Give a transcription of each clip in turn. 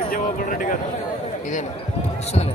విజయగోపాల్ రెడ్డి గారు ఇదేనా? వస్తుందిలే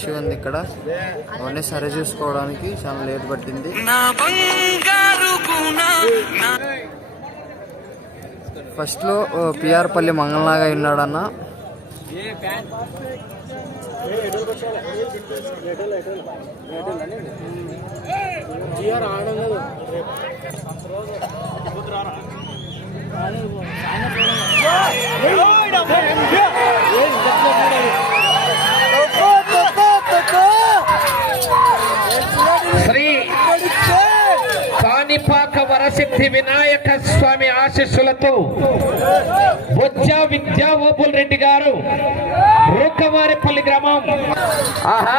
ఇష్యూ ఉంది ఇక్కడ. అవన్నీ సరి చూసుకోవడానికి చాలా లేట్ పట్టింది. ఫస్ట్లో పిఆర్ పల్లి మంగళనాగా ఉన్నాడన్న శ్రీ కాణిపాక వినాయక స్వామి ఆశీస్సులతో బొజ్జ విద్యాబాబుల్ రెడ్డి గారు రూకవారిపల్లి గ్రామం. ఆహా!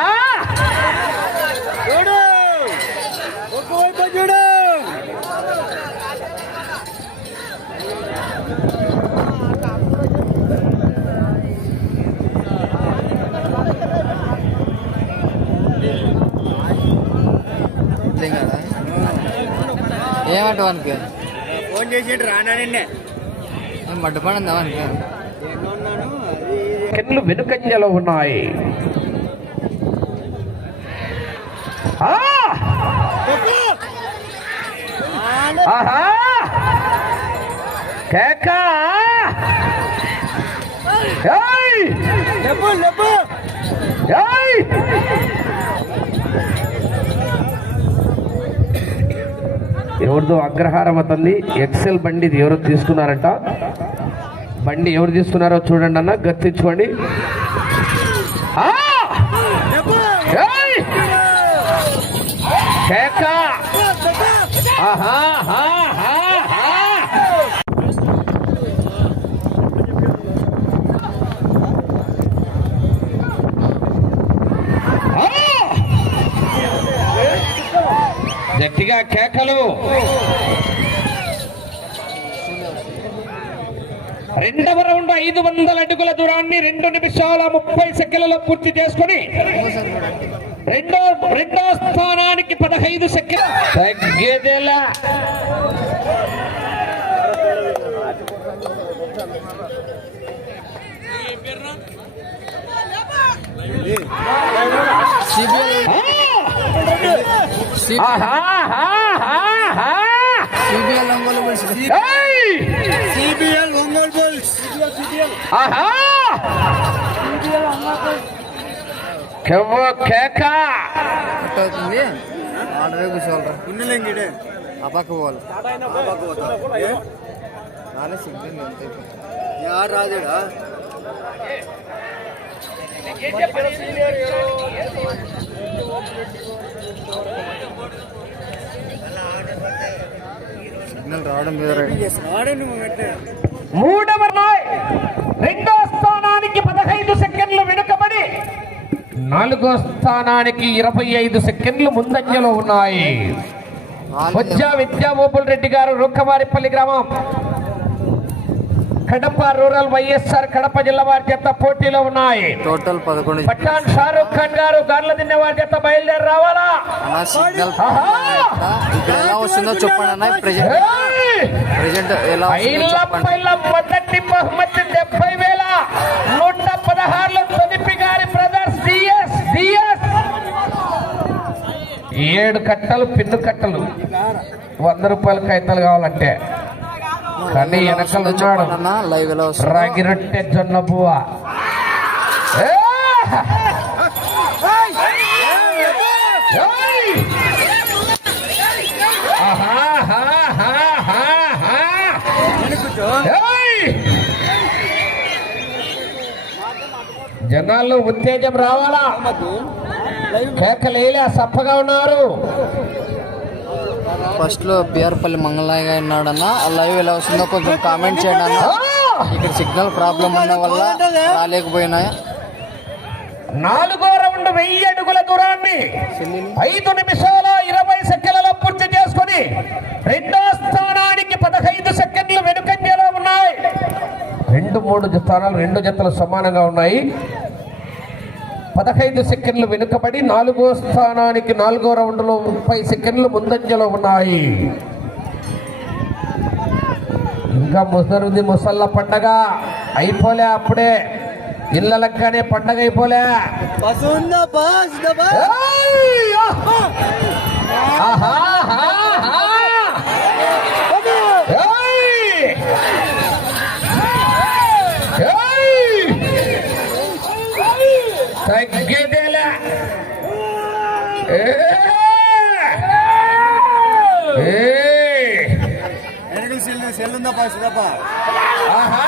ఏమంటావు వానికి ఫోన్ చేసి రానండి మడ్డపడిందా వానికి కెన్లు వెనుకంజలో ఉన్నాయి. ఆ! ఆహా! కేక! ఏయ్! ఏయ్! ఎవరిదో అగ్రహారం అతన్ని ఎక్సెల్ బండి ఇది ఎవరో తీసుకున్నారంట. బండి ఎవరు తీసుకున్నారో చూడండి అన్న గర్తించుకోండి. ఆహా, గట్టిగా కేకలు. రెండవ రౌండ్ ఐదు వందల అడుగుల దూరాన్ని రెండు నిమిషాల ముప్పై సెకండ్లలో పూర్తి చేసుకుని రెండో రెండో స్థానానికి పదహైదు second తగ్గేదేలా. CBL Ongole bulls! CBL Ongole bulls కెవ్వ కేక? అవుతుంది ఆడవే కూర్చోవాలరా. ఉన్నలేంగిడే పక్క పోవాలి. సిగ్నల్ ఎంత యారు రాదేడా సిగ్నల్ రావడం మూడవ రాయ్ రెండో స్థానానికి పదహైదు సెకండ్లు వెనుకబడి నాలుగో స్థానానికి ఇరవై ఐదు సెకండ్లు ముందంజలో ఉన్నాయి. బొజ్జ విద్యామోపుల్ రెడ్డి గారు రుక్కవారిపల్లి గ్రామం. కడప రూరల్ వైఎస్ఆర్ కడప జిల్లా వారి చేత పోటీలో ఉన్నాయి. టోటల్ పదకొండు పఠాన్ షారూక్ ఖాన్ గారు గార్ల దిన్న వారి చేత బయలుదేరి రావాలా? సిగ్నల్! ఇక్కడ ఎలా వస్తుందో చెప్పండి అన్న ప్రెజెంట్ ఎలా మొదటి బహుమతి డెబ్బై వేల నూట పదహారులో తొలిపి గారి బ్రదర్స్ డిఎస్ డిఎస్. ఏడు కట్టలు పిన్ను కట్టలు. వంద రూపాయల కాగితాలు కావాలంటే. కానీ ఎలా వెనకాల వస్తుందో ఉన్నాడు. చెప్పండి అన్న లైవ్ వస్తుందో? రాగిరొట్టె జొన్న పువ్వ! జనాల్లో ఉత్తేజం రావాలా? కేకలేలే సప్పగా ఉన్నారు. ఫస్ట్లో బిఆర్పల్లి మంగళయ్య ఉన్నాడన్న. ఆ లైవ్ ఎలా వస్తుందో కొంచెం కామెంట్ చేయండి అన్న. ఇక్కడ సిగ్నల్ ప్రాబ్లం ఉన్న వల్ల రాలేకపోయినా నాలుగో రౌండ్ వెయ్యి అడుగుల దూరాన్ని ఐదు నిమిషాల ఇరవై సెకండ్లలో పూర్తి చేసుకుని రెండో స్థానానికి పదహైదు సెకండ్లు వెనుకంజలో ఉన్నాయి. రెండు మూడు స్థానాలు రెండు జతలు సమానంగా ఉన్నాయి. పదహైదు సెకండ్లు వెనుకబడి నాలుగో స్థానానికి నాలుగో రౌండ్లో ముప్పై సెకండ్లు ముందంజలో ఉన్నాయి. ఇంకా ముసరుది ముసళ్ళ పండగ అయిపోలే అప్పుడే. ఇళ్ళలక్కనే పండగ అయిపోలే! ఆహా, దబా ఆహా!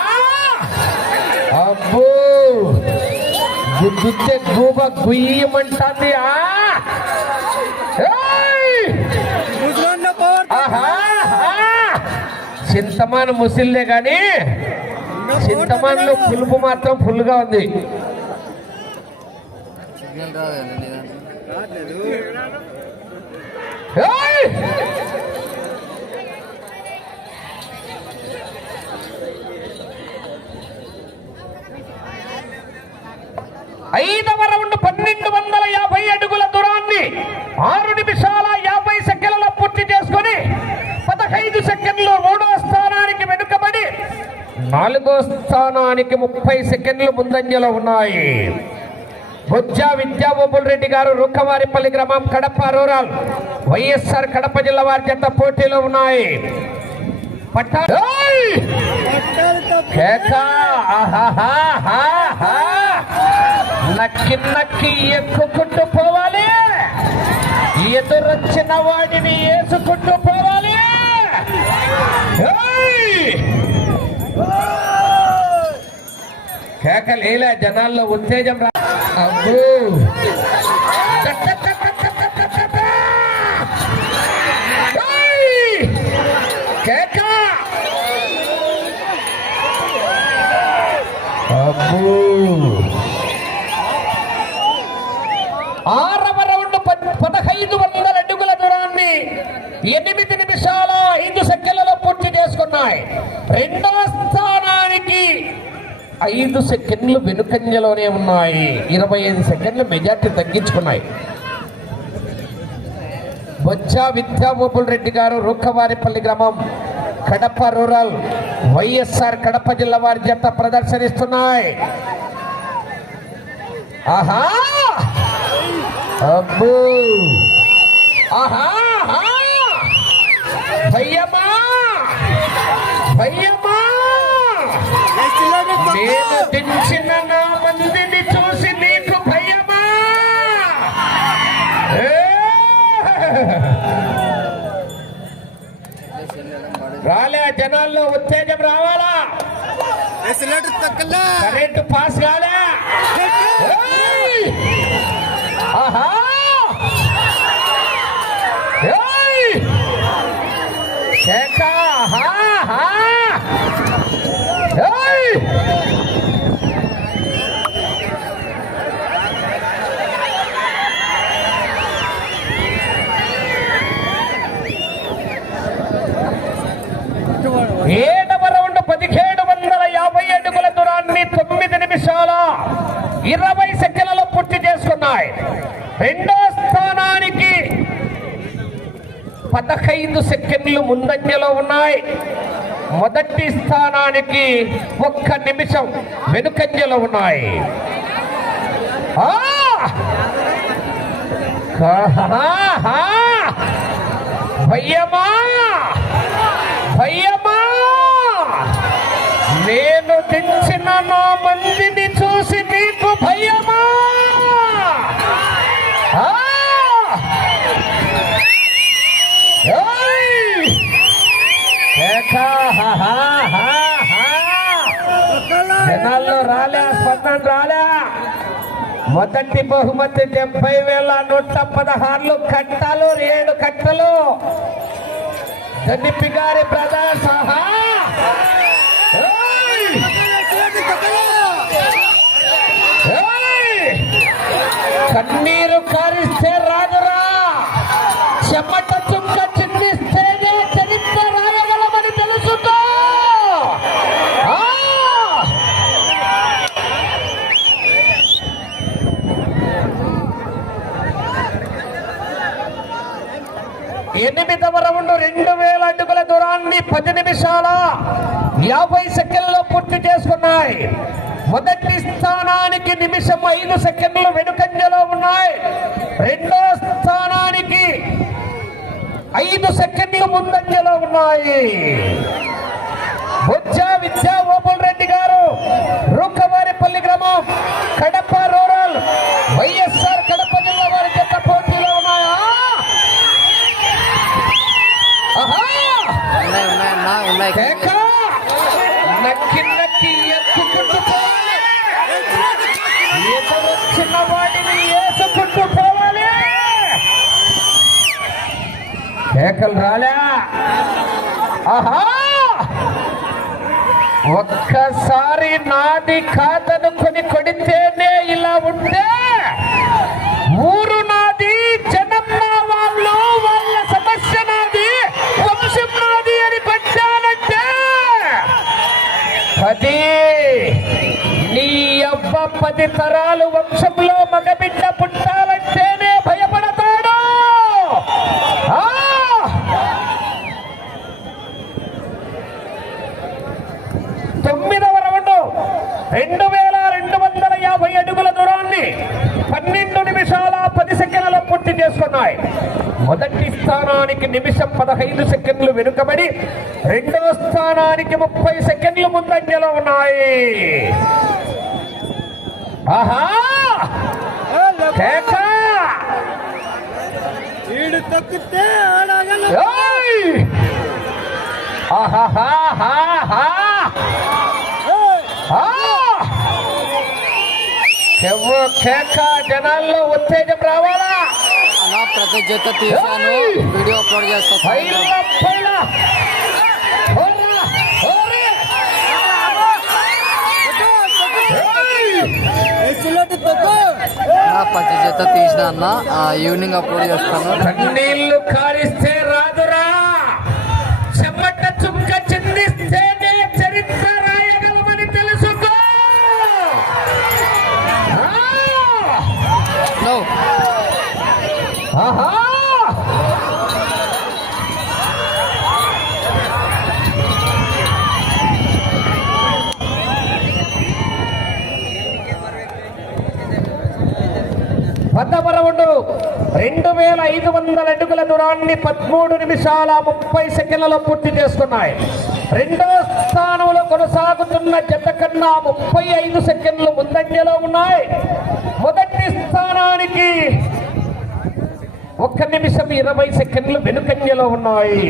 అబ్బో! గుద్దుతే గూబ గుయ్యమంటుంది! చింతమాను ముసిల్లే గాని చింతమానులో పులుపు మాత్రం ఫుల్గా ఉంది. సిగ్నల్ నీ దాంట్లో. ఏయ్! ఐదవ రౌండ్ పన్నెండు వందల యాభై అడుగుల దూరాన్ని ఆరు నిమిషాల యాభై సెకండ్లలో పూర్తి చేసుకొని పదహైదు సెకండ్లు మూడో స్థానానికి వెనుకబడి నాలుగో స్థానానికి ముప్పై సెకండ్లు ముందంజలో ఉన్నాయి. బొజ్జ విద్యాబోబుల్ రెడ్డి గారు రుక్కవారిపల్లి గ్రామం కడప రూరల్ వైఎస్ఆర్ కడప జిల్లా వారి చేత పోటీలో ఉన్నాయి. పట్టా ఏయ్! నక్కి నక్కి ఎక్కుకుంటూ పోవాలి. ఎదురొచ్చిన వాడిని వేసుకుంటూ పోవాలి. కేకలేలా జనాల్లో ఉత్తేజం రా. అబ్బో! కేక! అబ్బో ఆరవ రౌండ్ పద్- పదహైదు వందల అడుగుల దూరాన్ని ఎనిమిది నిమిషాల ఐదు సెకండ్లలో పూర్తి చేసుకున్నాయి. రెండవ స్థానానికి ఐదు సెకండ్లు వెనుకంజలోనే ఉన్నాయి. ఇరవై ఐదు సెకండ్లు మెజార్టీ తగ్గించుకున్నాయి. బొచ్చా విద్యామోపుల్ రెడ్డి గారు రూఖవారిపల్లి గ్రామం కడప రూరల్ వైఎస్ఆర్ కడప జిల్లా వారి జత ప్రదర్శనిస్తున్నాయి. ఆహా! అబ్బో! ఆహా! ఆహా. నేను నా మందిని చూసి నీకు భయమా? రాలే జనాల్లో ఉత్తేజం రావాలా? సిలిండర్ కరెంట్ పాస్ కాలే? ఆహా ఏయ్! కేక ఆహా ఆహా ఏయ్! రెండో స్థానానికి పదహైదు సెకండ్లు ముందంజలో ఉన్నాయి. మొదటి స్థానానికి ఒక్క నిమిషం వెనుకంజలో ఉన్నాయి. భయ్యమా భయ్యమా నేను తెచ్చిన నా మందిని చూసి నీకు భయమా! జనాల్లో రాలే స్పందన రాలే. మొదటి బహుమతి డెబ్బై వేల నూట పదహారులు కట్టలు ఏడు కట్టలు. దనిపి గారి ప్రధాన సహా. కన్నీరు కారిస్తే రాజురా. ఎనిమిదవ రౌండ్ రెండు వేల అడుగుల దూరాన్ని పది నిమిషాల యాభై సెకండ్లో పూర్తి చేసుకున్నాయి. మొదటి స్థానానికి నిమిషం ఐదు సెకండ్లు వెనుకంజలో ఉన్నాయి. రెండో స్థానానికి ఐదు సెకండ్లు ముందంజలో ఉన్నాయి. బొజ్జా విద్యా ఓపుల్ రెడ్డి గారు రూకవారిపల్లి గ్రామం కడప రూరల్ వైఎస్ఆర్ ఉన్నాయి నక్కి నక్కి ఎక్కుకుంటూ పోవాలి వాడిని పోవాలి కేకలు రాలే ఆహా ఒక్కసారి నాది కాదనుకొని కొడితేనే ఇలా ఉంటే ఊరు నా పది తరాలు వంశంలో మగబిడ్డ పుట్టాలంటేనే భయపడతాడు. తొమ్మిదవ రౌండ్. రెండు వేల రెండు వందల యాభై అడుగుల దూరాన్ని పన్నెండు నిమిషాల పది సెకండ్లలో పూర్తి చేసుకున్నాయి. మొదటి స్థానానికి నిమిషం పదహైదు సెకండ్లు వెనుకబడి రెండవ స్థానానికి ముప్పై సెకండ్లు ముందంజలో ఉన్నాయి. ఆహా! ఈడు తొక్కితే ఆడగల. కేక జనాల్లో ఉత్తేజం రావాలా? ప్రతి జత తీసాను వీడియో అప్లోడ్ చేస్తా. పచ్చి చెత్త తీసిన అన్న ఆ, ఈవినింగ్ అప్లోడ్ చేస్తాను. పదవ రౌండ్ వేల ఐదు వందల అడుగుల దూరాన్ని పదమూడు నిమిషాల ముప్పై సెకండ్లలో పూర్తి చేసుకున్నాయి రెండవ స్థానంలో కొనసాగుతున్న జత కన్నా ముప్పై ఐదు సెకండ్లు ముందంజలో ఉన్నాయి. మొదటి స్థానానికి ఒక్క నిమిషం ఇరవై సెకండ్లు వెనుకంజలో ఉన్నాయి.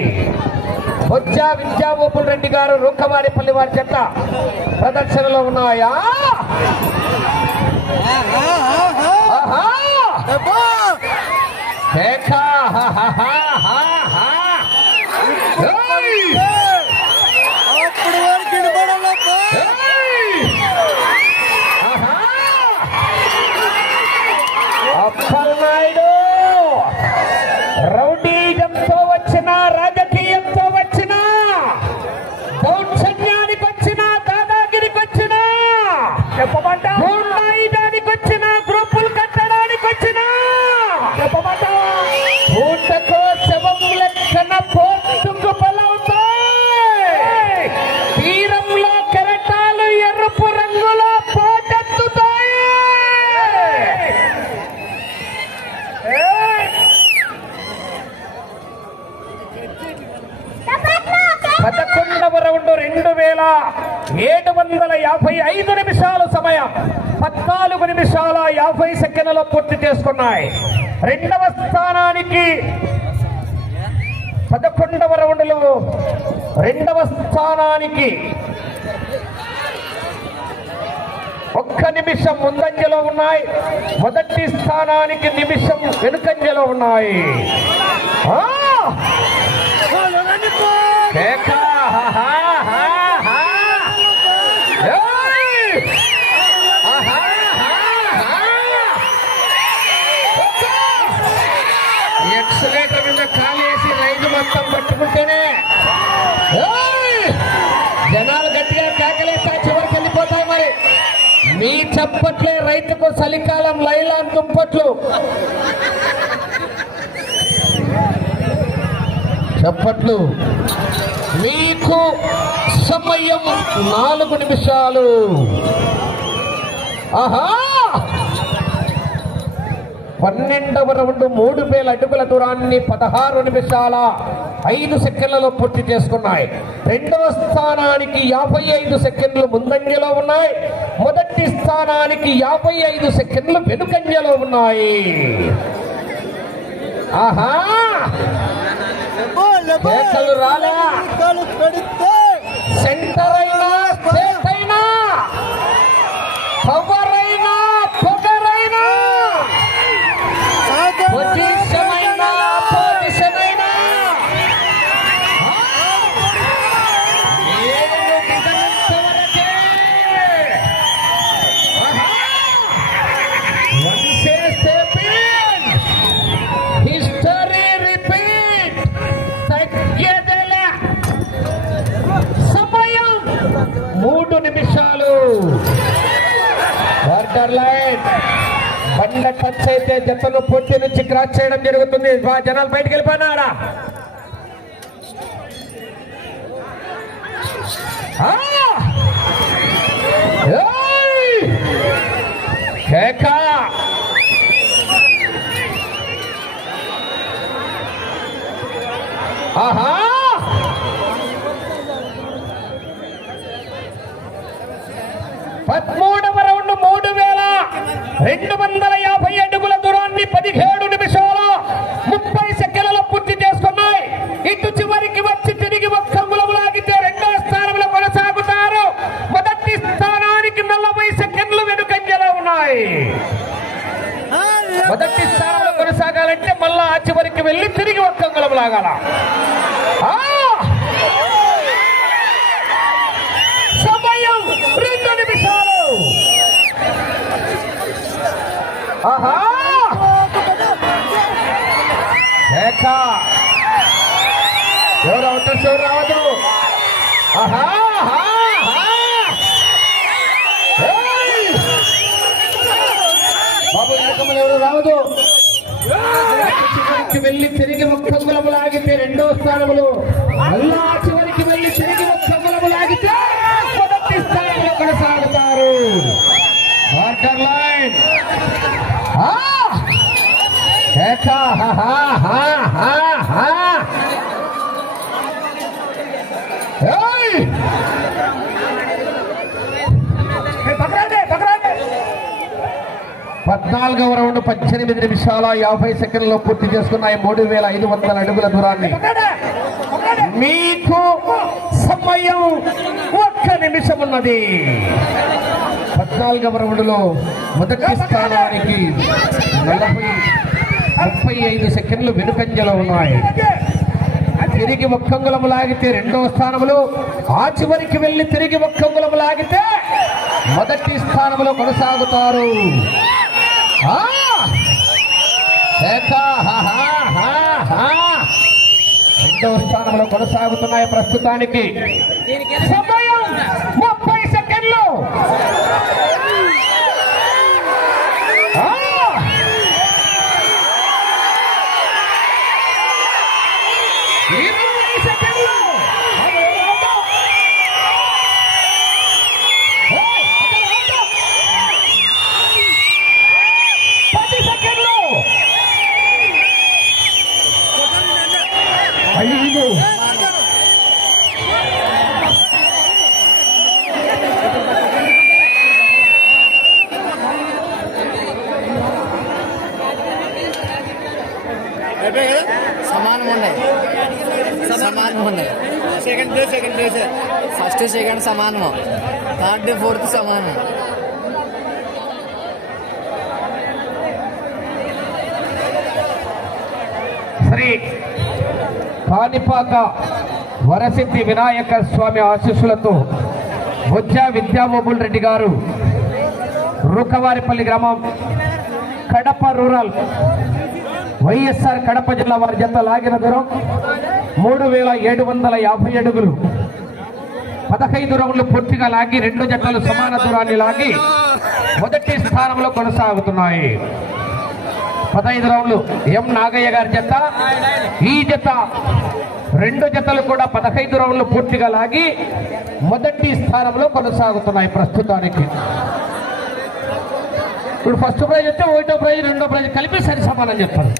బొజ్జా విద్యా ఓపుల్ రెడ్డి గారు రూకవారిపల్లి వారి జత ప్రదర్శనలో ఉన్నాయా? ఆహా! కేక! హా, హా, హా, హా, హా. ఏయ్! అప్పుడు వందల యాభై ఐదు నిమిషాల సమయం. పద్నాలుగు నిమిషాల యాభై సెకండ్లలో పూర్తి చేసుకున్నాయి. రెండవ స్థానానికి పదకొండవ రౌండ్లో రెండవ స్థానానికి ఒక్క నిమిషం ముందంజలో ఉన్నాయి. మొదటి స్థానానికి నిమిషం వెనుకంజలో ఉన్నాయి. మీ చప్పట్లే రైతుకు చలికాలం లైలాన్ దుంపట్లు చప్పట్లు. మీకు సమయం నాలుగు నిమిషాలు. ఆహా! పన్నెండవ రౌండ్ మూడు వేల అడుగుల దూరాన్ని పదహారు నిమిషాల ఐదు సెకండ్లలో పూర్తి చేసుకున్నాయి. రెండవ స్థానానికి యాభై ఐదు సెకండ్లు ముందంజలో ఉన్నాయి. మొదటి స్థానానికి యాభై ఐదు సెకండ్లు వెనుకంజలో ఉన్నాయి. ఆహా! టచ్ అయితే జతలు పూర్తి నుంచి క్రాస్ చేయడం జరుగుతుంది. జనాలు బయటకు వెళ్ళిపోయినారా ఆహా! పదమూడవ రౌండ్ మూడు వేల రెండు వందల యాభై అడుగుల పదిహేడు నిమిషాల ముప్పై సెకండ్లలో పూర్తి చేసుకున్నాయి. ఇటు చివరికి వచ్చి తిరిగి ఒక్క లాగితే రెండో స్థానంలో కొనసాగుతారు. మొదటి స్థానానికి నలభై సెకండ్లు వెనుకంజలో ఉన్నాయి. మొదటి స్థానంలో కొనసాగాలంటే మళ్ళా ఆ చివరికి వెళ్ళి తిరిగి ఒక్క అంగుళం లాగాల సమయం రెండు నిమిషాలు. ఆహా! ఏక ఎవరు అవకాశం ఎవరు రావద్దు? ఆహా బాబు వెనకమ్మలు ఎవరు రావద్దు? చివరికి వెళ్ళి తిరిగి ముఖంగులము లాగితే రెండో స్థానములు. మళ్ళా చివరికి వెళ్ళి తిరిగి ముఖంగులము లాగితే మొదటి స్థానంలో కొనసాగుతారు వాటర్ లైన్ ఆ! కేక! హా, హా, హా, హా, హా. ఏయ్! ఏ, పక్కరాండి, పక్కరాండి. పద్నాలుగవ రౌండ్ పద్దెనిమిది నిమిషాల యాభై సెకండ్లో పూర్తి చేసుకున్నాయి మూడు వేల ఐదు వందల అడుగుల దూరాన్ని. మీకు సమయం ఒక్క నిమిషం ఉన్నది. పద్నాలుగవ రౌండ్లో మొదటి స్థానానికి నలభై ముప్పై ఐదు సెకండ్లు వెనుకంజలో ఉన్నాయి. తిరిగి ఒక్కంగులము లాగితే రెండో స్థానములు ఆ చివరికి వెళ్ళి తిరిగి ఒక్కంగులము లాగితే మొదటి స్థానంలో కొనసాగుతారు. రెండవ స్థానంలో కొనసాగుతున్నాయి ప్రస్తుతానికి. సమయం? ముప్పై సెకండ్లు. సమానము? థర్డ్ ఫోర్త్ సమానం. శ్రీ కాణిపాక వరసిద్ధి వినాయక స్వామి ఆశీస్సులతో బొజ్జ విద్యామోబుల్ రెడ్డి గారు రూకవారిపల్లి గ్రామం కడప రూరల్ వైఎస్ఆర్ కడప జిల్లా వారి జత లాగిన దూరం మూడు వేల ఏడు వందల యాభై అడుగులు. పదహైదు రౌండ్లు పూర్తిగా లాగి రెండు జతలు సమాన దూరాన్ని లాగి మొదటి స్థానంలో కొనసాగుతున్నాయి. పదహైదు రౌండ్లు. ఎం నాగయ్య గారి జత. ఈ జత రెండు జతలు కూడా పదహైదు రౌండ్లు పూర్తిగా లాగి మొదటి స్థానంలో కొనసాగుతున్నాయి ప్రస్తుతానికి. ఇప్పుడు ఫస్ట్ ప్రైజ్ అయితే ఒకటో ప్రైజ్ రెండో ప్రైజ్ కలిపి సరి సమానం చెప్తారు.